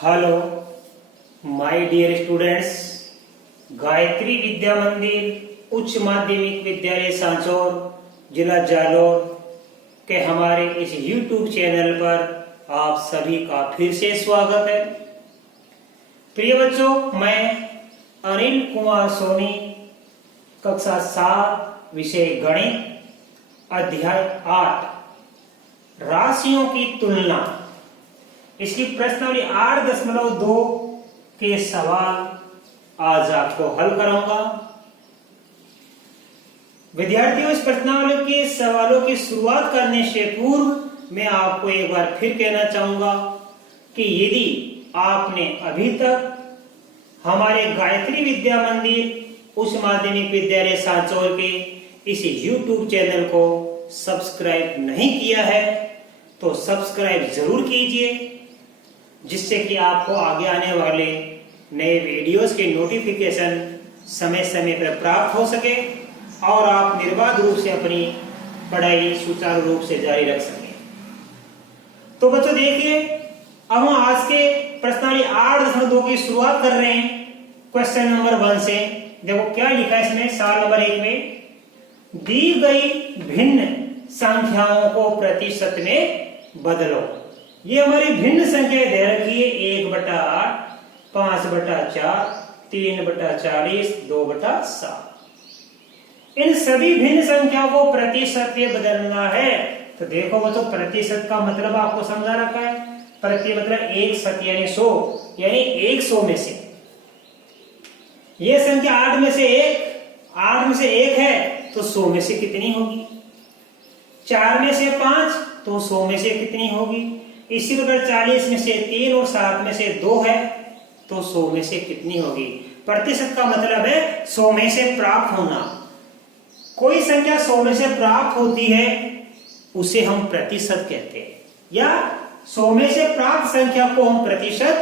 Hello my dear students, Gayatri Vidya Mandir उच्च माध्यमिक विद्यालय सांचौर जिला जालौर के हमारे इस YouTube चैनल पर आप सभी का फिर से स्वागत है। प्रिय बच्चों, मैं अनिल कुमार सोनी, कक्षा 7, विषय गणित, अध्याय 8 राशियों की तुलना, इसकी प्रश्नावली 8.2 के सवाल आज आपको हल कराऊंगा। विद्यार्थियों, इस प्रश्नावली के सवालों की शुरुआत करने से पूर्व मैं आपको एक बार फिर कहना चाहूंगा कि यदि आपने अभी तक हमारे गायत्री विद्या मंदिर उच्च माध्यमिक विद्यालय सांचौर के इस YouTube चैनल को सब्सक्राइब नहीं किया है तो सब्सक्राइब जरूर कीजिए, जिससे कि आपको आगे आने वाले नए वीडियोस के नोटिफिकेशन समय समय पर प्राप्त हो सके और आप निर्बाध रूप से अपनी पढ़ाई सुचारू रूप से जारी रख सकें। तो बच्चों देखिए, अब हम आज के प्रश्नावली 8.2 की शुरुआत कर रहे हैं क्वेश्चन नंबर 1 से। देखो क्या लिखा है इसमें, सवाल नंबर 1 में दी गई भिन्न संख्याओं को प्रतिशत में बदलो। ये हमारी भिन्न संख्या दे रखी है 1/8, 5/4, 3/40, 2/7। इन सभी भिन्न संख्याओं को प्रतिशत में बदलना है। तो देखो बच्चों, प्रतिशत का मतलब आपको समझा रखा है। प्रति मतलब 1 यानी 100, यानी 100 में से ये संख्या 8 में से 1 है तो 100 में से कितनी होगी? 4 में से 5 तो 100 में से कितनी होगी? इसी प्रकार 40 में से 3 और 7 में से 2 है तो 100 में से कितनी होगी? प्रतिशत का मतलब है 100 में से प्राप्त होना। कोई संख्या 100 में से प्राप्त होती है उसे हम प्रतिशत कहते हैं, या 100 में से प्राप्त संख्या को हम प्रतिशत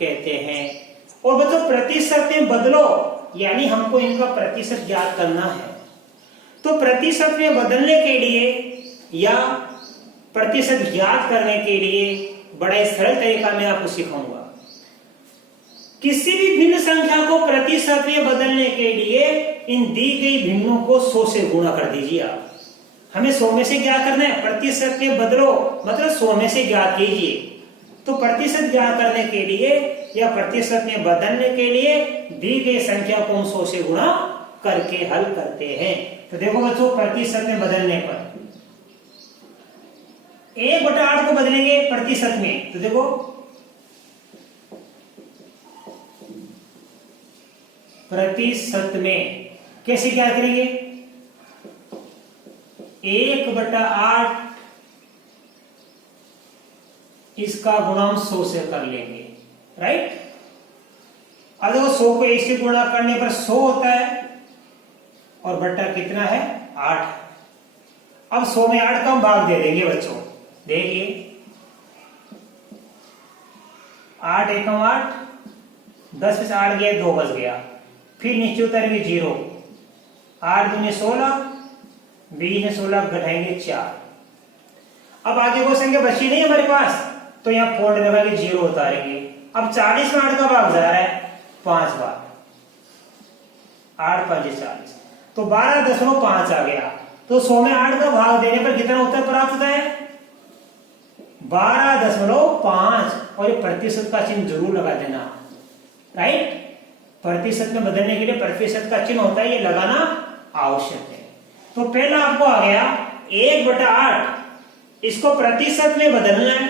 कहते हैं। और बच्चों, प्रतिशत में बदलो यानी हमको इनका प्रतिशत ज्ञात करना है। तो प्रतिशत में बदलने के लिए या प्रतिशत ज्ञात करने के लिए बड़ा ही सरल तरीका मैं आपको सिखाऊंगा। किसी भी भिन्न संख्या को प्रतिशत में बदलने के लिए इन दी गई भिन्नों को 100 से गुणा कर दीजिए। आप हमें 100 में से क्या करना है? प्रतिशत में बदलो मतलब 100 में से ज्ञात कीजिए। तो प्रतिशत ज्ञात करने के लिए या प्रतिशत में बदलने के लिए दी गई संख्या को हम 100 से गुणा करके हल करते हैं। तो देखो बच्चों, प्रतिशत में बदलने पर 1/8 को बदलेंगे प्रतिशत में, तो देखो प्रतिशत में कैसे क्या करेंगे? 1/8 इसका गुणा हम 100 से कर लेंगे, राइट। अब देखो 100 को 1 से गुणा करने पर 100 होता है और बट्टा कितना है? 8। अब 100 में 8 का हम भाग दे देंगे बच्चों। देखिए 8 एकम 8, 10 में से 8 गया 2 बच गया, फिर नीचे उतरेंगे 0, 8 दूनी 16, 20 में 16 घटाएंगे 4। अब आगे वो संख्या बची नहीं हमारे पास, तो यहाँ पॉइंट लगा के 0 उतारेंगे। अब 40 में 8 का भाग जा रहा है 5 बार, 8 5 40, तो 12.5 आ गया। तो 100 में 8 का भाग देने पर कितना उत्तर प्राप्त होता है? 12.5। और ये प्रतिशत का चिन्ह जरूर लगा देना, राइट। प्रतिशत में बदलने के लिए प्रतिशत का चिन्ह होता है, ये लगाना आवश्यक है। तो पहला आपको आ गया 1/8, इसको प्रतिशत में बदलना है।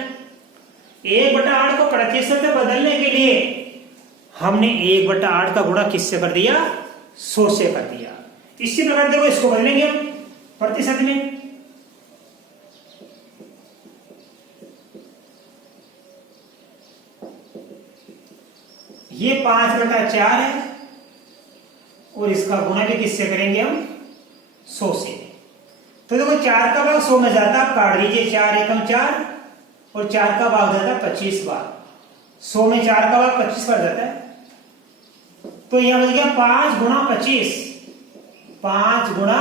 1/8 को प्रतिशत में बदलने के लिए हमने 1/8 का गुणा किससे कर दिया? 100 से कर दिया। इसी प्रकार देखो इसको बदलेंगे हम प्रतिशत में। ये 5/4 है और इसका गुणा भी किससे करेंगे हम? 100 से। तो देखो 4 का भाग 100 में जाता, आप काट दीजिए, 4 एकम 4 और 4 का भाग जाता है 25 बार। 100 में 4 का भाग 25 बार जाता है, तो यहां बच गया 5 गुणा 25, 5 गुणा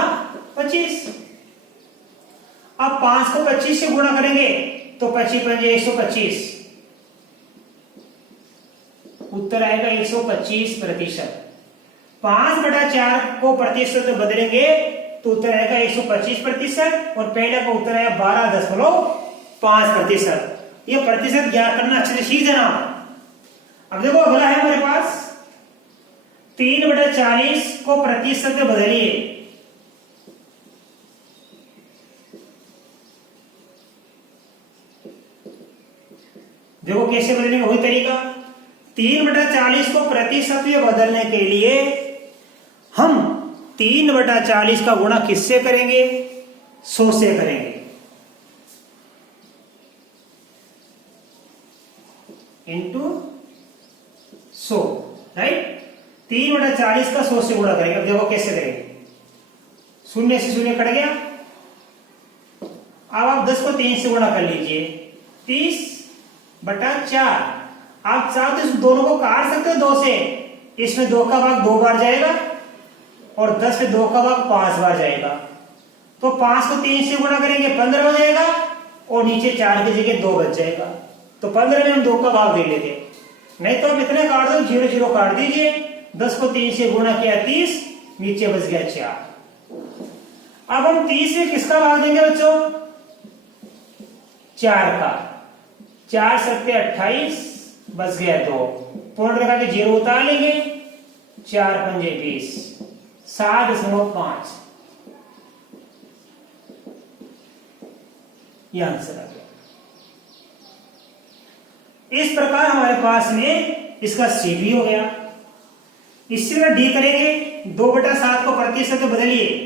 25। अब 5 को 25 से गुणा करेंगे तो 25 125, उत्तर आएगा 125%। 5/4 को प्रतिशत में बदलेंगे तो उत्तर आएगा 125% और पहले का उत्तर आएगा 12.5%। ये प्रतिशत ज्ञात करना अच्छे से सीख जाना। अब देखो अगला है हमारे पास 3/40 को प्रतिशत में बदलिए। देखो कैसे बदलेंगे, वही तरीका। 3/40 को प्रतिशत में बदलने के लिए हम 3/40 का गुणा किससे करेंगे? 100 से करेंगे। Into 100, right. 3/40 का 100 से गुणा करेंगे। अब देखो कैसे करेंगे, 0 से 0 कट गया। अब आप 10 को 3 से गुणा कर लीजिए, 30/4। आप चाहो तो इस दोनों को काट सकते हो 2 से। इसमें 2 का भाग 2 बार जाएगा और 10 में 2 का भाग 5 बार जाएगा। तो 5 को 3 से गुणा करेंगे 15 हो जाएगा और नीचे 4 की जगह 2 बच जाएगा। तो 15 में हम 2 का भाग दे लेते, नहीं तो आप इतने काट दो, 0 0 काट दीजिए। 10 को 3 से गुणा किया 30, नीचे बच गया 4। अब हम 30 से किसका भाग देंगे बच्चों? 4 का। 4 सत्ते 28, बच गया 2। पॉइंट लगा के 0 उतार लेंगे। 4 पंजे 20, 7.5। यह आंसर आ गया। इस प्रकार हमारे पास में इसका सी भी हो गया। इससे में डी करेंगे। 2/7 को प्रतिशत में बदलिए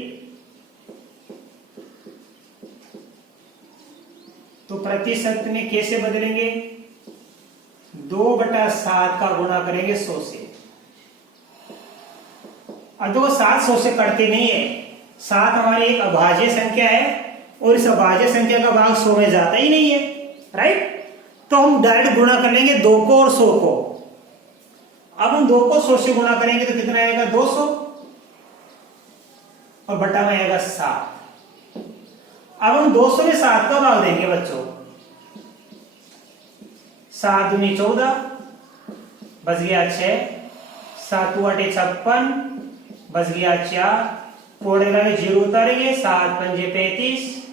तो प्रतिशत में कैसे बदलेंगे? 2/7 का गुणा करेंगे 100 से। अब देखो 7 100 से कटते नहीं है। 7 हमारी एक अभाज्य संख्या है और इस अभाज्य संख्या का भाग 100 में जाता ही नहीं है, राइट। तो हम डायरेक्ट गुणा कर लेंगे 2 को और 100 को। अब हम 2 को 100 से गुणा करेंगे तो कितना आएगा? 200 और बटा में आएगा 7। अब हम 200 में 7 का भाग देंगे बच्चों। 7 दूनी 14, बच गया 6। 7 8 56, बच गया 4। कोड़े में 0 उतारेंगे। 7 पंजे 35,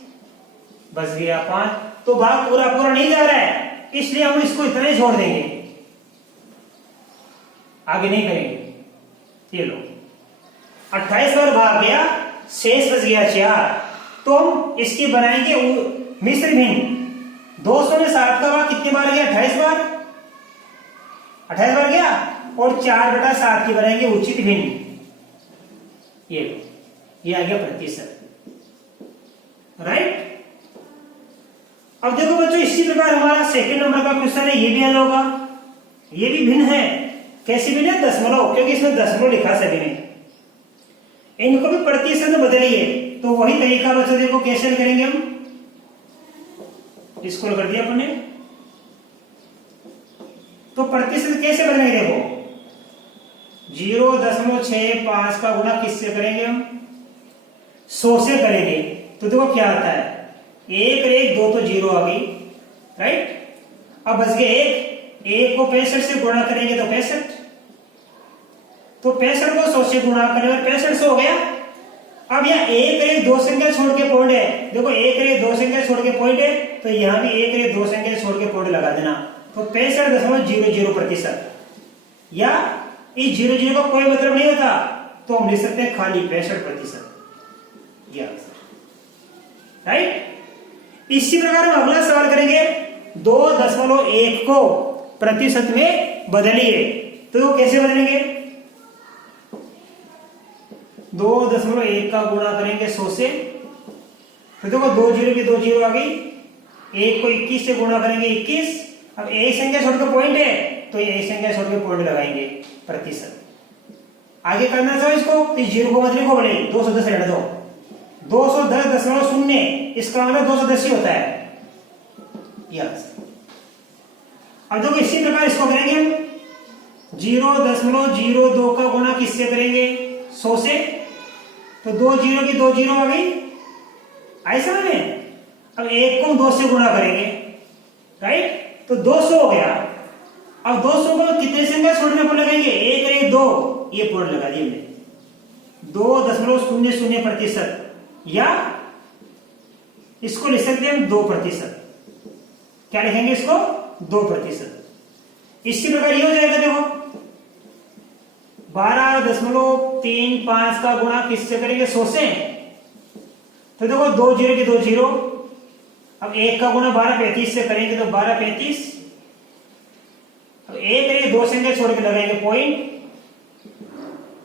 बच गया 5। तो भाग पूरा पूरा नहीं जा रहा है, इसलिए हम इसको इतना ही छोड़ देंगे, आगे नहीं करेंगे। ये लो 28 बार भाग गया, शेष बच गया 4। तो हम इसकी बनाएंगे मिश्र भिन्न। 200 में 7 का भाग कितनी बार गया? 28 बार। 28 बार गया और 4/7 की बनाएंगे उचित भिन्न। ये लो, ये आ गया प्रतिशत, राइट। अब देखो बच्चों, इसी प्रकार हमारा सेकंड नंबर का क्वेश्चन है, ये भी हल होगा। ये भी भिन्न है। कैसी भिन्न है? दशमलव, क्योंकि इसमें दशमलव लिखा सभी ने। इनको भी प्रतिशत में बदलिए तो वही तरीका बच्चों देखो कैसे करेंगे हम। इसको कर दिया अपने, तो प्रतिशत कैसे बदलेंगे? देखो 0.65 का गुणा किससे करेंगे हम? 100 से करेंगे। तो देखो क्या आता है, 1 और 1 2 तो 0 आ गई, राइट। अब बच गए 1 को 65 से गुणा करेंगे तो 65। तो 65 को 100 से गुणा करेंगे 65 हो गया। अब यहाँ 1 और 1 2 संख्या छोड़ के पॉइंट है। देखो 1 और 1 2 संख्या छोड़ के पॉइंट है, तो यहाँ भी 1 और 1 2 संख्या छोड़ के पॉइंट लगा देना। तो 65.00% या इस 00 का कोई मतलब नहीं होता, तो हम लिख सकते हैं खाली 65%। यह आंसर, राइट। इसी प्रकार हम अगला सवाल करेंगे। 2.1 को प्रतिशत में बदलिए, तो कैसे बदलेंगे? 2.1 का गुणा करेंगे 100 से। तो देखो 2 0 की 2 0 आ गई। 1 को 21 से गुणा करेंगे 21। अब एक संख्या छोड़कर पॉइंट है, तो ये एक संख्या छोड़कर पॉइंट लगाएंगे प्रतिशत। आगे करना चाहो इसको, तो 0 को मत लिखो, बोले 210 रहने दो। 210.0, इसका मतलब 210 ही होता है। यस। अब देखो इसी प्रकार इसको करेंगे हम। 0.02 का गुणा किससे करेंगे? 100 से। तो 2 0 की 2 0 आ गई, ऐसा में। अब 1 को 2 से गुणा करेंगे, राइट। तो 200 हो गया। अब 200 को कितने संख्या छोड़ने पर लगाएंगे? 1 और 1 2, ये पॉइंट लगा दिए हमने, 2.00% या इसको लिख सकते हैं हम 2%। क्या लिखेंगे इसको? 2%। इसी प्रकार ये हो जाएगा, देखो 12.35 का गुणा किससे करेंगे? 100 से। तो देखो 2 0 की 2 0, अब 1 का गुणा 12 से करेंगे तो 12 अब 1 और 2 संख्या छोड़ के लगाएंगे पॉइंट,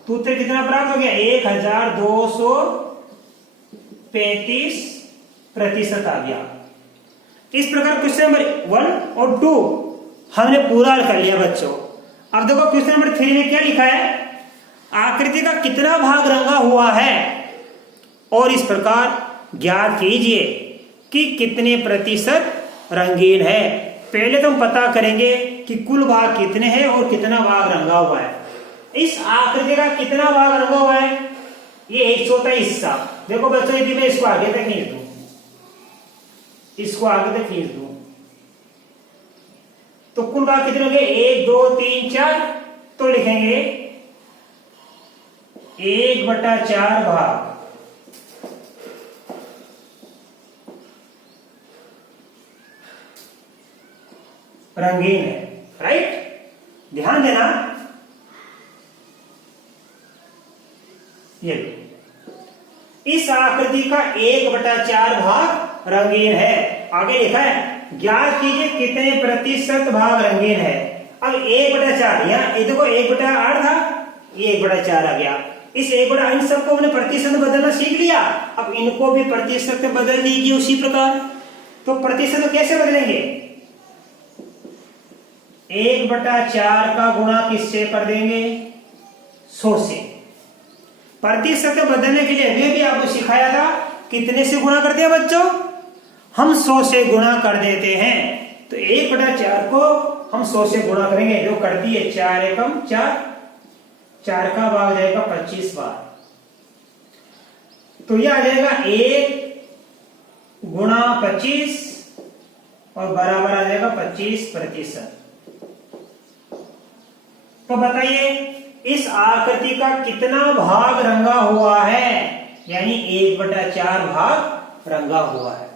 तो उत्तर कितना प्राप्त हो गया? 1235% आ गया। इस प्रकार क्वेश्चन नंबर 1 और 2 हमने पूरा हल कर लिया बच्चों। अब देखो क्वेश्चन नंबर 3 में क्या लिखा है? आकृति का कितना भाग रंगा हुआ है और इस प्रकार ज्ञात कीजिए कि कितने प्रतिशत रंगीन है। पहले तो हम पता करेंगे कि कुल भाग कितने हैं और कितना भाग रंगा हुआ है। इस आकृति का कितना भाग रंगा हुआ है? ये 1/4 हिस्सा। देखो बच्चों, यदि मैं इसको आगे तक खींच दूं, इसको आगे तक खींच दूं, तो कुल भाग कितने होंगे? 1 2 3 4, तो लिखेंगे 1/4 भाग रंगीन है। राइट, ध्यान देना। ये इस आकृति का 1/4 भाग रंगीन है। आगे लिखा है ज्ञात कीजिए कितने प्रतिशत भाग रंगीन है। अब 1/4, यहाँ देखो 1/8 था, ये 1/4 आ गया। इस 1/8 इन सबको हमने प्रतिशत में बदलना सीख लिया। अब इनको भी प्रतिशत में बदल लीजिए उसी प्रकार। तो प्रतिशत में कैसे बदलेंगे? 1/4 का गुणा किससे कर देंगे? 100 से। प्रतिशत में बदलने के लिए अभी भी आपको सिखाया था, कितने से गुणा करते हैं बच्चों? हम 100 से गुणा कर देते हैं। तो 1/4 को हम 100 से गुणा करेंगे, जो करती है 4 एकम 4, 4 का भाग जाएगा 25 बार, तो यह आ जाएगा 1 गुणा 25 और बराबर आ जाएगा 25%। तो बताइए इस आकृति का कितना भाग रंगा हुआ है? यानी 1/4 भाग रंगा हुआ है।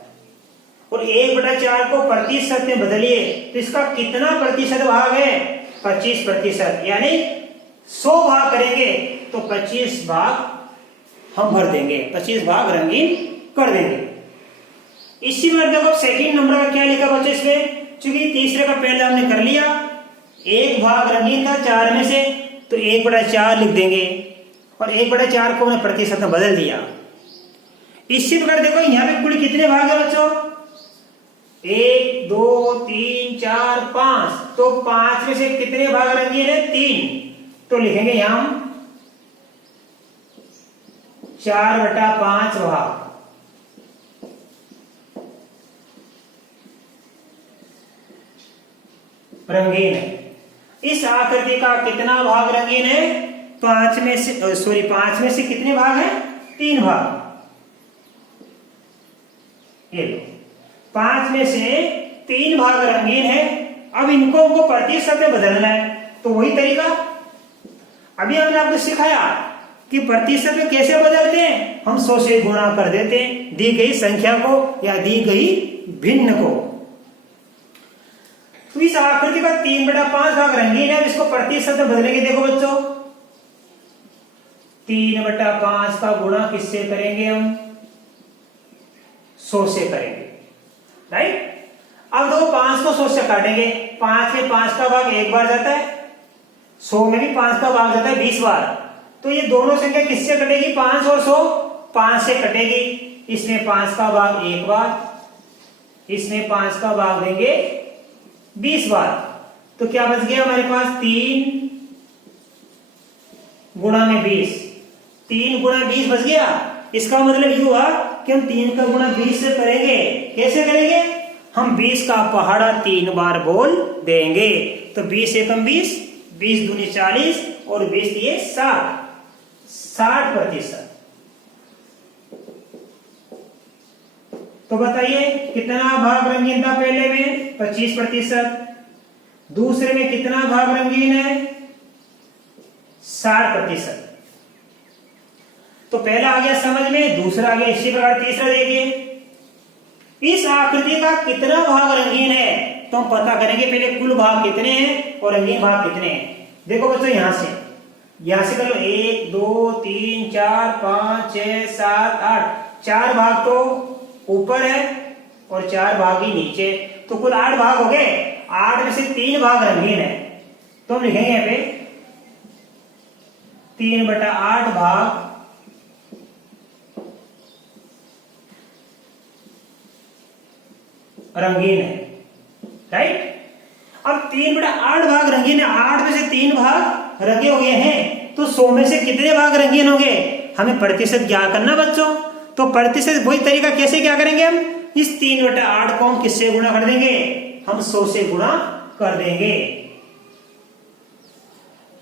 और 1/4 को प्रतिशत में बदलिए तो इसका कितना प्रतिशत भाग है? 25%। यानी 100 भाग करेंगे तो 25 भाग हम भर देंगे, 25 भाग रंगीन कर देंगे। इसी में देखो सेकंड नंबर का क्या लिखा बच्चों इसमें? चूंकि तीसरे का पहले हमने कर लिया, एक भाग रंगीन था 4 में से, तो 1/4 लिख देंगे और 1/4 को हमने प्रतिशत में बदल दिया। इसी प्रकार देखो यहाँ पे कुल कितने भाग है बच्चों? 1 2 3 4 5, तो 5 में से कितने भाग रंगीन है? 3, तो लिखेंगे यहां 4/5 भाग रंगीन है। इस आकृति का कितना भाग रंगीन है? 5 में से कितने भाग है? 3 भाग। ये लो, 5 में से 3 भाग रंगीन है। अब इनको प्रतिशत में बदलना है, तो वही तरीका अभी हमने आपको सिखाया कि प्रतिशत में कैसे बदलते हैं। हम 100 से गुणा कर देते हैं दी गई संख्या को या दी गई भिन्न को। तो इस आकृति का 3/5 भाग रंगीन है, इसको प्रतिशत में बदलेंगे। देखो बच्चों 3/5 का गुणा किससे करेंगे? हम 100 से करेंगे। राइट, अब देखो 5 को 100 से काटेंगे, 5 में 5 का भाग एक बार जाता है, 100 में भी 5 का भाग जाता है 20 बार। तो ये दोनों संख्या किससे कटेगी? 5 और 100 5 से कटेगी। इसमें 5 का भाग एक बार, इसमें 5 का भाग देंगे 20 बार। तो क्या बच गया हमारे पास? 3 गुणा में 20, 3 गुणा 20 बच गया। इसका मतलब ये हुआ कि हम 3 का गुणा 20 से करेंगे। कैसे करेंगे? हम 20 का पहाड़ा 3 बार बोल देंगे। तो 20 एकम 20, 20 दूनी 40 और 20 दिए 60%। तो बताइए कितना भाग रंगीन था पहले में? 25%। दूसरे में कितना भाग रंगीन है? 60%। तो पहला आ गया समझ में, दूसरा आ गया इसी प्रकार। तीसरा देखिए, इस आकृति का कितना भाग रंगीन है, तो हम पता करेंगे पहले कुल भाग कितने हैं और रंगीन भाग कितने हैं। देखो बच्चों, यहां से कर लो 1 2 3 4 5 6 7 8, 4 भाग तो ऊपर है और 4 भाग ही नीचे, तो कुल 8 भाग हो गए। 8 में से 3 भाग रंगीन है, तो हम लिखेंगे यहाँ पे 3/8 भाग रंगीन है, राइट। अब 3/8 भाग रंगीन है, 8 में से 3 भाग रंगे हुए हैं, तो 100 में से कितने भाग रंगीन होंगे? हमें प्रतिशत क्या करना बच्चों, तो प्रतिशत वही तरीका, कैसे क्या करेंगे हम, इस 3/8 को हम किससे गुणा कर देंगे? हम 100 से गुणा कर देंगे।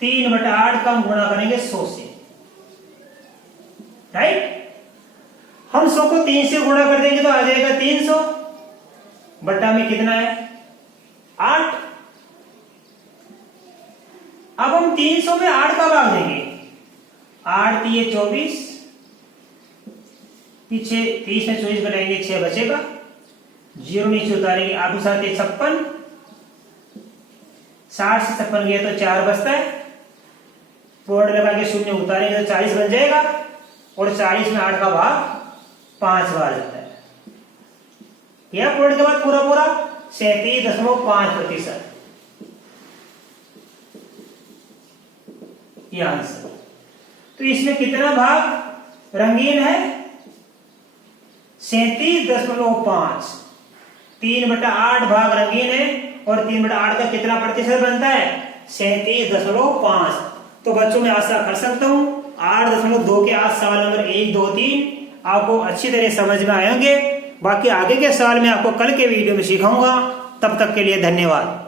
3/8 का हम गुणा करेंगे 100 से, राइट। हम 100 को 3 से गुणा कर देंगे तो आ जाएगा 300 बट्टा में कितना है? 8। अब हम 300 में 8 का भाग देंगे, 8 दिए 24, पीछे 30 में 24 घटाएंगे 6 बचेगा, 0 नीचे उतारेंगे, आगे साथ 56, 60 से 56 गया तो 4 बचता है, पॉइंट लगा के 0 उतारेंगे तो 40 बन जाएगा, और 40 में 8 का भाग 5 बार जाता है। यह पॉइंट के बाद पूरा 37.5%, यह आंसर। तो इसमें कितना भाग रंगीन है? 37.5। 3/8 भाग rangin है और 3/8 का कितना प्रतिशत बनता है? 37.5। तो बच्चों मैं आशा कर सकता हूँ 8.2 के आज सवाल नंबर 1, 2, 3 आपको अच्छी तरह समझ में आएंगे। बाकी आगे के सवाल मैं आपको कल के वीडियो में सिखाऊंगा। तब तक के लिए धन्यवाद।